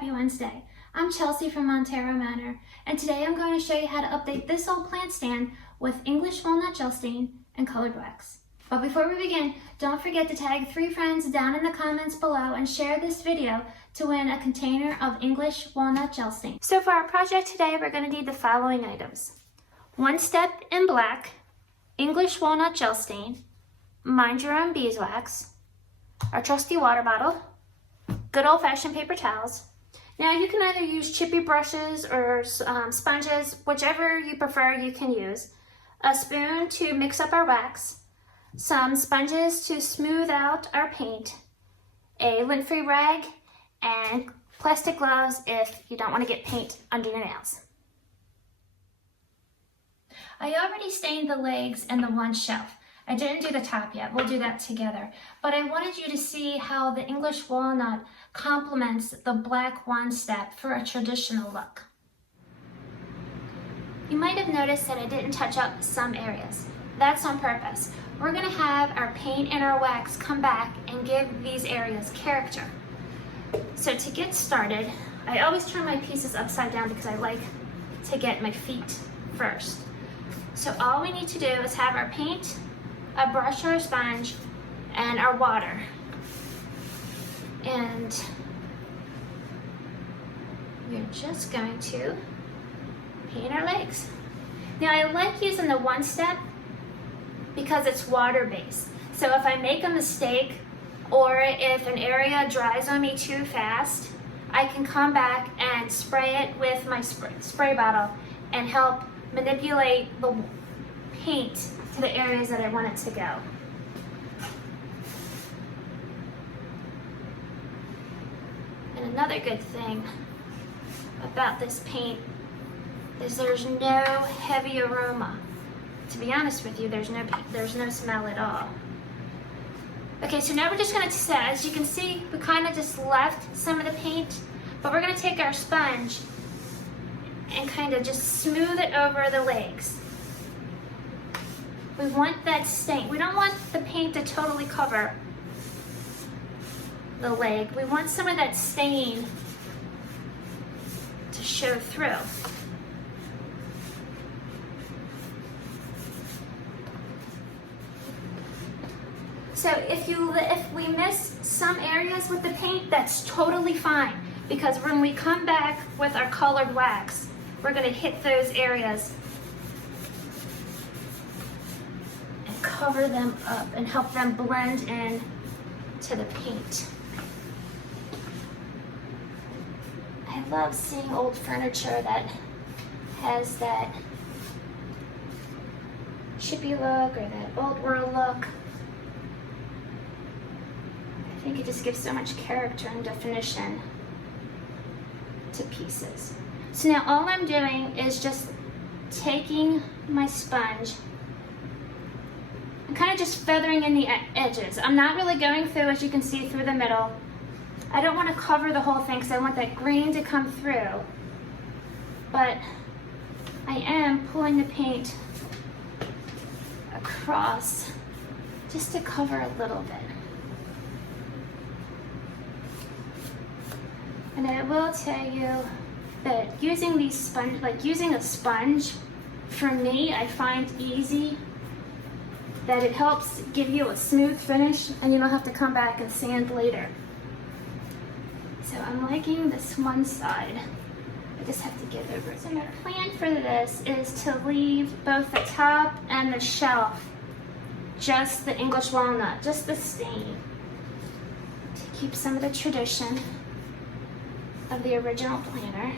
happy Wednesday. I'm Chelsea from Montero Manor, and today I'm going to show you how to update this old plant stand with English walnut gel stain and colored wax. But before we begin, don't forget to tag 3 friends down in the comments below and share this video to win a container of English walnut gel stain. So for our project today, we're going to need the following items: 1 step in black, English walnut gel stain, Mind Your Own Beeswax, our trusty water bottle, good old-fashioned paper towels. Now you can either use chippy brushes or sponges, whichever you prefer you can use. A spoon to mix up our wax, some sponges to smooth out our paint, a lint-free rag, and plastic gloves if you don't want to get paint under your nails. I already stained the legs and the one shelf. I didn't do the top yet, we'll do that together. But I wanted you to see how the English walnut complements the black one step for a traditional look. You might have noticed that I didn't touch up some areas. That's on purpose. We're gonna have our paint and our wax come back and give these areas character. So to get started, I always turn my pieces upside down because I like to get my feet first. So all we need to do is have our paint, a brush or a sponge, and our water. And we're just going to paint our legs. Now I like using the one step because it's water-based. So if I make a mistake or if an area dries on me too fast, I can come back and spray it with my spray bottle and help manipulate the paint to the areas that I want it to go. And another good thing about this paint is there's no heavy aroma. To be honest with you, there's no smell at all. Okay, so now we're just gonna set, as you can see, we kind of just left some of the paint, but we're gonna take our sponge and kind of just smooth it over the legs. We want that stain. We don't want the paint to totally cover the leg. We want some of that stain to show through. So if we miss some areas with the paint, that's totally fine, because when we come back with our colored wax, we're going to hit those areas and cover them up and help them blend in to the paint. I love seeing old furniture that has that chippy look or that old world look. I think it just gives so much character and definition to pieces. So now all I'm doing is just taking my sponge and kind of just feathering in the edges. I'm not really going through, as you can see, through the middle. I don't want to cover the whole thing because I want that green to come through. But I am pulling the paint across just to cover a little bit. And I will tell you that using these using a sponge, for me, I find easy, that it helps give you a smooth finish and you don't have to come back and sand later. So I'm liking this one side. I just have to get over it. So my plan for this is to leave both the top and the shelf just the English walnut, just the stain, to keep some of the tradition of the original planner.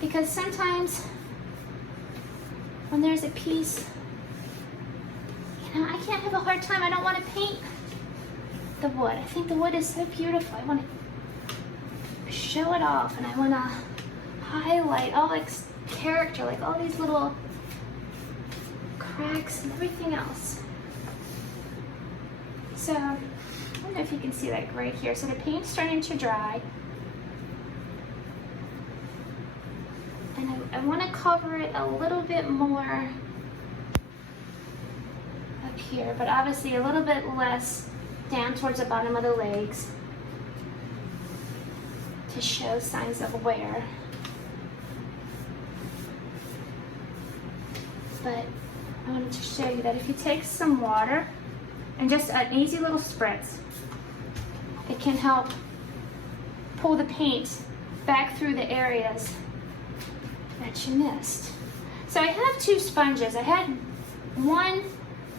Because sometimes when there's a piece, I can't have a hard time. I don't want to paint the wood. I think the wood is so beautiful. I want to show it off, and I want to highlight all its character, like all these little cracks and everything else. So I don't know if you can see that right here. So the paint's starting to dry. And I want to cover it a little bit more up here, but obviously a little bit less down towards the bottom of the legs. to show signs of wear. But I wanted to show you that if you take some water and just an easy little spritz, it can help pull the paint back through the areas that you missed. So I have two sponges. I had one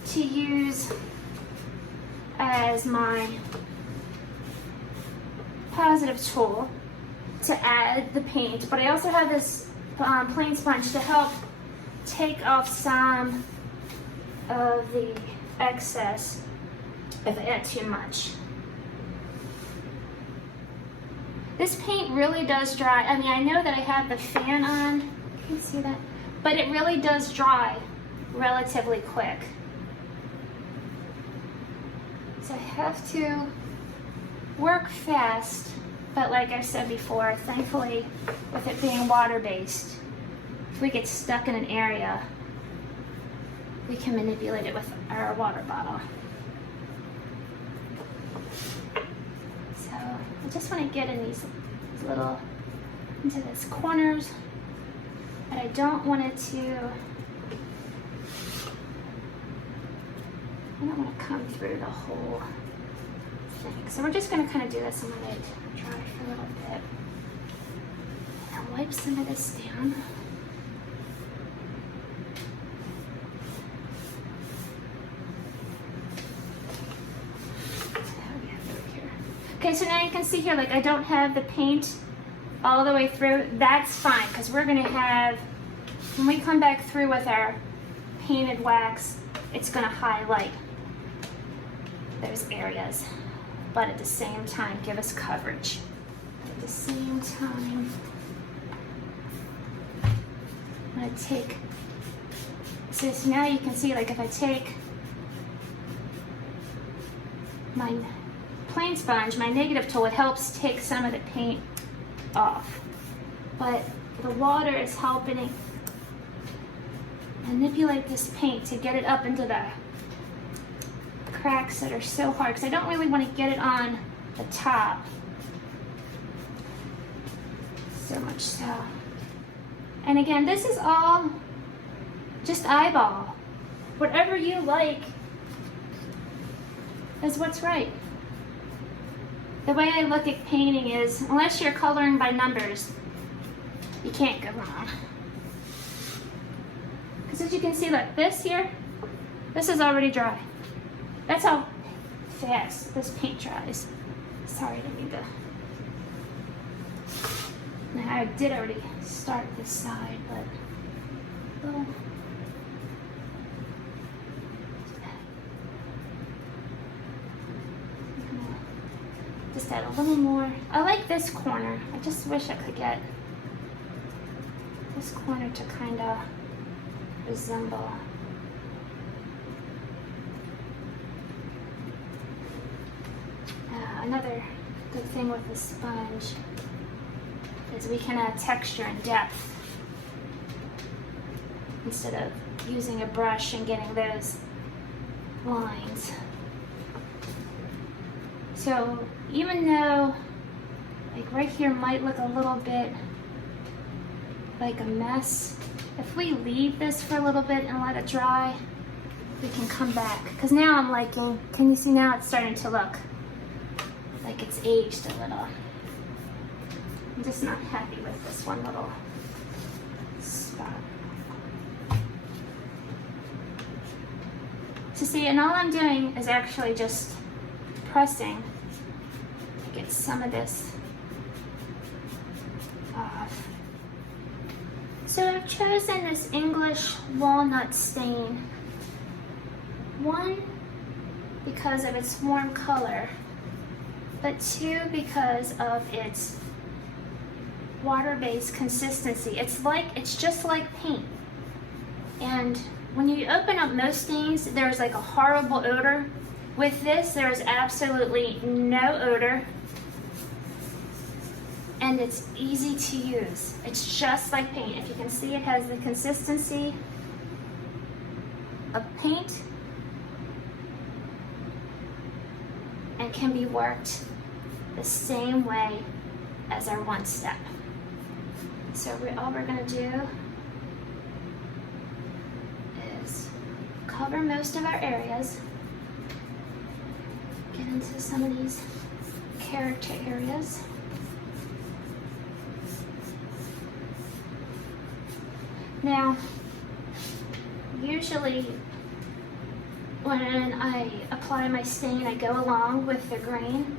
to use as my positive tool to add the paint, but I also have this plain sponge to help take off some of the excess if I add too much. This paint really does dry. I mean, I know that I have the fan on, can you see that? But it really does dry relatively quick. So I have to work fast, but like I said before, thankfully, with it being water-based, if we get stuck in an area, we can manipulate it with our water bottle. So I just want to get in these little, into these corners, but I don't want it to, I don't want to come through the whole thing. So we're just going to kind of do this and let it dry for a little bit. I'll wipe some of this down. Okay, so now you can see here, like I don't have the paint all the way through. That's fine, because we're gonna have, when we come back through with our painted wax, it's gonna highlight those areas, but at the same time, give us coverage. At the same time, I'm gonna take, so now you can see, like if I take my plain sponge, my negative tool, it helps take some of the paint off. But the water is helping manipulate this paint to get it up into the cracks that are so hard, because I don't really want to get it on the top so much so. And again, this is all just eyeball. Whatever you like is what's right. The way I look at painting is, unless you're coloring by numbers, you can't go wrong. Because as you can see, look, this here, this is already dry. That's how fast this paint dries. Sorry, I didn't mean to. Now, I did already start this side, but little. Just add a little more. I like this corner. I just wish I could get this corner to kind of resemble. Another good thing with the sponge is we can add texture and depth instead of using a brush and getting those lines. So even though like right here might look a little bit like a mess, if we leave this for a little bit and let it dry, we can come back. Because now I'm liking, can you see now it's starting to look like it's aged a little. I'm just not happy with this one little spot. So see, and all I'm doing is actually just pressing to get some of this off. So I've chosen this English walnut stain. One, because of its warm color, but two, because of its water-based consistency. It's just like paint. And when you open up most stains, there's like a horrible odor. With this, there's absolutely no odor, and it's easy to use. It's just like paint. If you can see, it has the consistency of paint and can be worked the same way as our one step. So all we're going to do is cover most of our areas, get into some of these character areas. Now, usually when I apply my stain, I go along with the grain,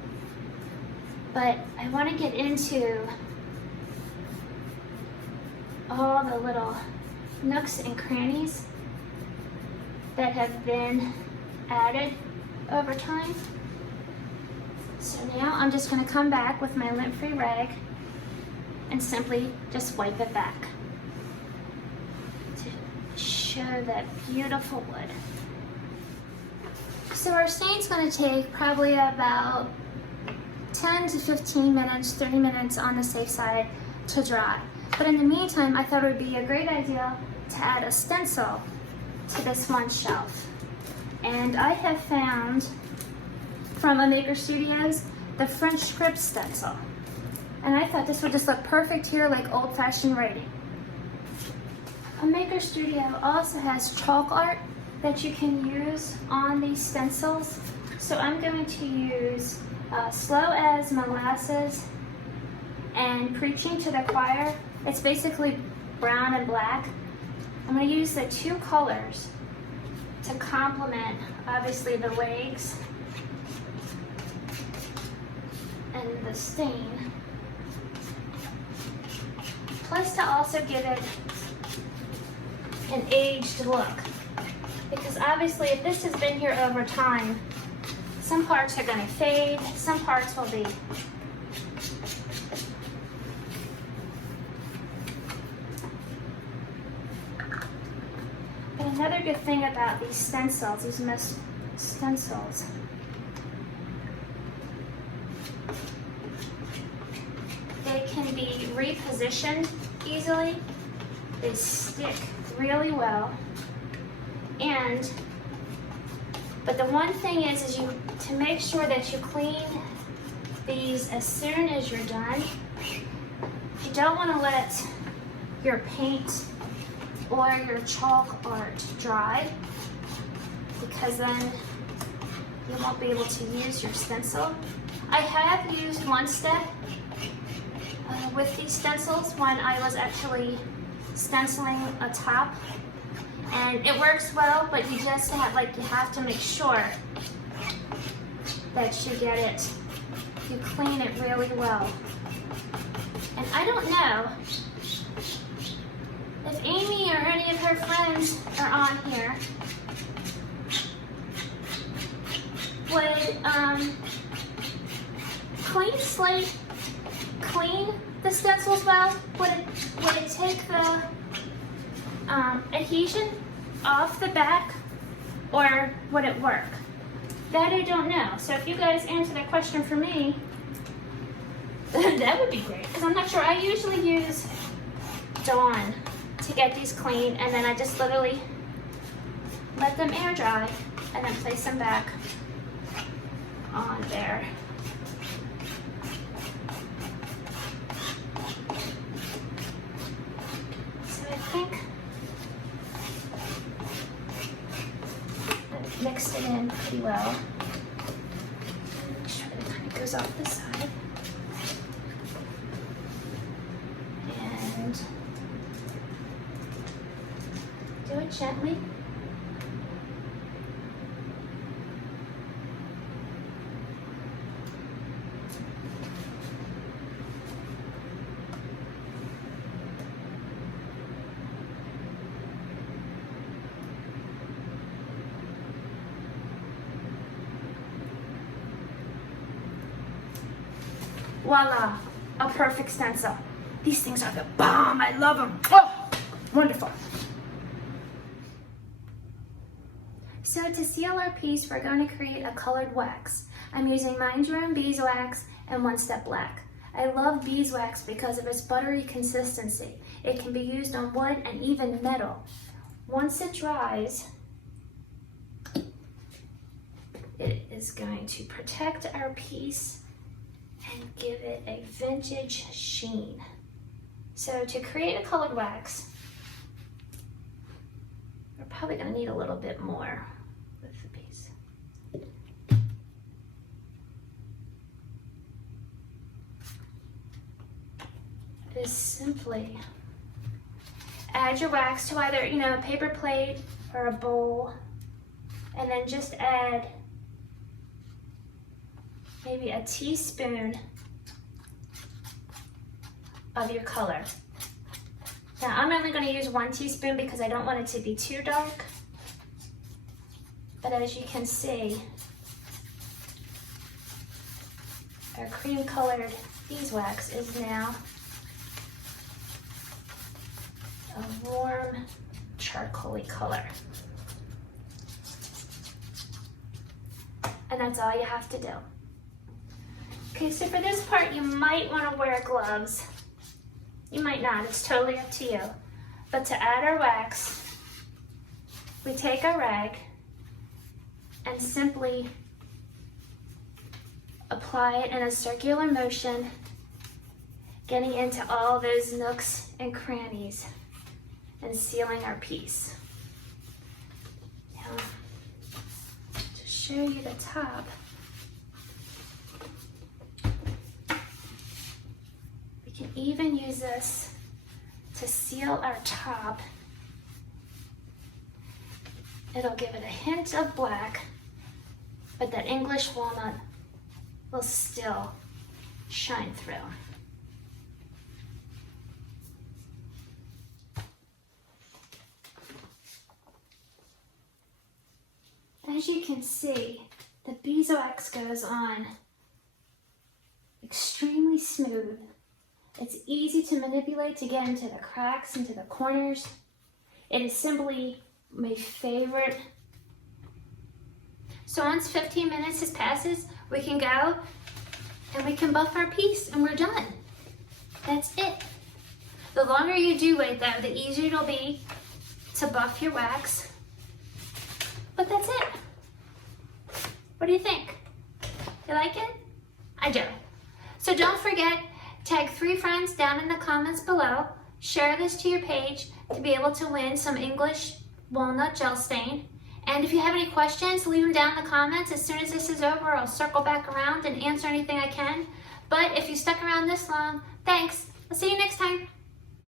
but I want to get into all the little nooks and crannies that have been added over time. So now I'm just going to come back with my lint-free rag and simply just wipe it back to show that beautiful wood. So our stain's going to take probably about 10 to 15 minutes, 30 minutes on the safe side to dry. But in the meantime, I thought it would be a great idea to add a stencil to this one shelf. And I have found from a Maker Studios the French script stencil. And I thought this would just look perfect here, like old-fashioned writing. A Maker Studio also has chalk art that you can use on these stencils. So I'm going to use Slow as Molasses and Preaching to the Choir. It's basically brown and black. I'm going to use the two colors to complement, obviously, the legs and the stain. Plus to also give it an aged look. Because obviously if this has been here over time, some parts are going to fade, some parts will be. But another good thing about these stencils, these mist stencils, they can be repositioned easily. They stick really well. But the one thing is you to make sure that you clean these as soon as you're done. You don't want to let your paint or your chalk art dry, because then you won't be able to use your stencil. I have used one step with these stencils when I was actually stenciling a top. And it works well, but you just have to make sure that you get it, you clean it really well. And I don't know if Amy or any of her friends are on here, would clean slate clean the stencils well? Would it take the adhesion off the back, or would it work? That I don't know. So if you guys answer that question for me, that would be great, because I'm not sure. I usually use Dawn to get these clean, and then I just literally let them air dry and then place them back on there. So I think I've mixed it in pretty well. Make sure that it kind of goes off the side. And do it gently. Voila, a perfect stencil. These things are the bomb. I love them. Oh, wonderful. So to seal our piece, we're going to create a colored wax. I'm using Mind Your Own Beeswax and One Step Black. I love beeswax because of its buttery consistency. It can be used on wood and even metal. Once it dries, it is going to protect our piece and give it a vintage sheen. So to create a colored wax, we're probably going to need a little bit more with the piece. Is simply add your wax to either, a paper plate or a bowl, and then just add maybe a teaspoon of your color. Now I'm only going to use 1 teaspoon because I don't want it to be too dark, but as you can see, our cream colored beeswax is now a warm charcoaly color. And that's all you have to do. Okay, so for this part you might want to wear gloves. You might not, it's totally up to you. But to add our wax, we take our rag and simply apply it in a circular motion, getting into all those nooks and crannies and sealing our piece. Now, to show you the top, we can even use this to seal our top. It'll give it a hint of black, but that English walnut will still shine through. As you can see, the beeswax goes on extremely smooth. It's easy to manipulate to get into the cracks, into the corners. It is simply my favorite. So once 15 minutes passes, we can go and we can buff our piece and we're done. That's it. The longer you do it though, the easier it'll be to buff your wax. But that's it. What do you think? You like it? I do. So don't forget, tag 3 friends down in the comments below. Share this to your page to be able to win some English walnut gel stain. And if you have any questions, leave them down in the comments. As soon as this is over, I'll circle back around and answer anything I can. But if you stuck around this long, thanks. I'll see you next time.